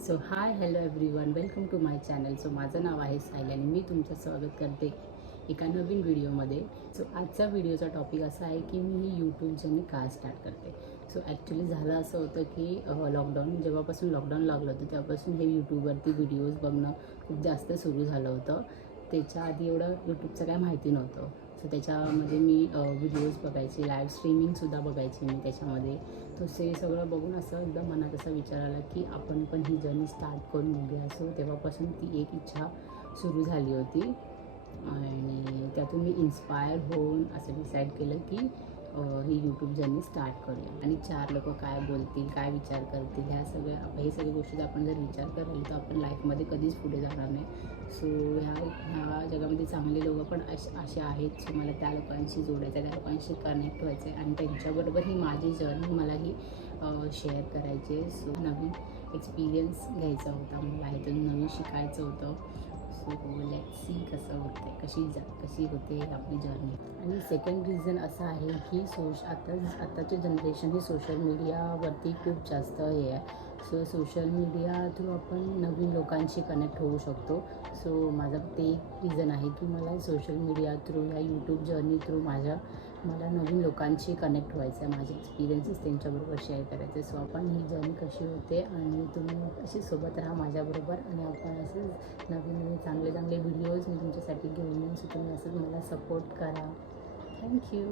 So hi hello everyone, welcome to my channel. So माझं नाव आहे सायली आणि मी तुमचं स्वागत करते एका नवीन व्हिडिओमध्ये. सो आजचा व्हिडिओचा टॉपिक असा आहे की मी ही यूट्यूब जर्नी का स्टार्ट करते. सो ॲक्च्युली झालं असं होतं की जेव्हापासून लॉकडाऊन लागलं होतं तेव्हापासून हे यूट्यूबवरती व्हिडिओज बघणं खूप जास्त सुरू झालं होतं. त्याच्या आधी एवढं यूट्यूबचं काय माहिती नव्हतं. सो त्याच्यामध्ये मी व्हिडिओज बघायचे, लाईव्ह स्ट्रीमिंगसुद्धा बघायची मी त्याच्यामध्ये. तो सगळं बघून असं एकदम मनात असा विचार आला की आपण पण ही जर्नी स्टार्ट करून बघूया. सो तेव्हापासून ती एक इच्छा सुरू झाली होती आणि त्यातून मी इन्स्पायर होऊन असं डिसाईड केलं की ही यूट्यूब जर्नी स्टार्ट करूया. आणि चार लोक काय बोलतील, काय विचार करतील, हे सगळ्या गोष्टीचा आपण जर विचार कराल तर आपण लाईफमध्ये कधीच पुढे जाणार नाही. सो ह्या जगामध्ये चांगले लोक पण असे आहेत. सो मला त्या लोकांशी जोडायचं आहे, त्या लोकांशी कनेक्ट व्हायचं आहे आणि त्यांच्याबरोबर ही माझी जर्नी मलाही शेअर करायची आहे. सो नवीन एक्सपिरियन्स घ्यायचा होता मला, ह्यातून नवीन शिकायचं होतं. सो लेट्स सी कसं होतं आहे, कशी होते आपली जर्नी. आणि सेकंड रिझन असं आहे की आत्ताचे जनरेशन हे सोशल मीडियावरती खूप जास्त हे आहे. सो सोशल मीडिया थ्रू आपण नवीन लोकांशी कनेक्ट होऊ शकतो. सो माझं ते एक रिझन आहे की मला सोशल मीडिया थ्रू ह्या यूट्यूब जर्नी थ्रू मला नवीन लोकांशी कनेक्ट व्हायचं आहे, माझे एक्सपिरियन्सेस त्यांच्याबरोबर शेअर करायचे. सो आपण ही जर्नी कशी होते आणि तुम्ही अशी सोबत राहा माझ्याबरोबर आणि आपण असेच नवीन चांगले व्हिडिओज मी तुमच्यासाठी घेऊन येईन. सो तुम्ही असंच मला सपोर्ट करा. थँक्यू.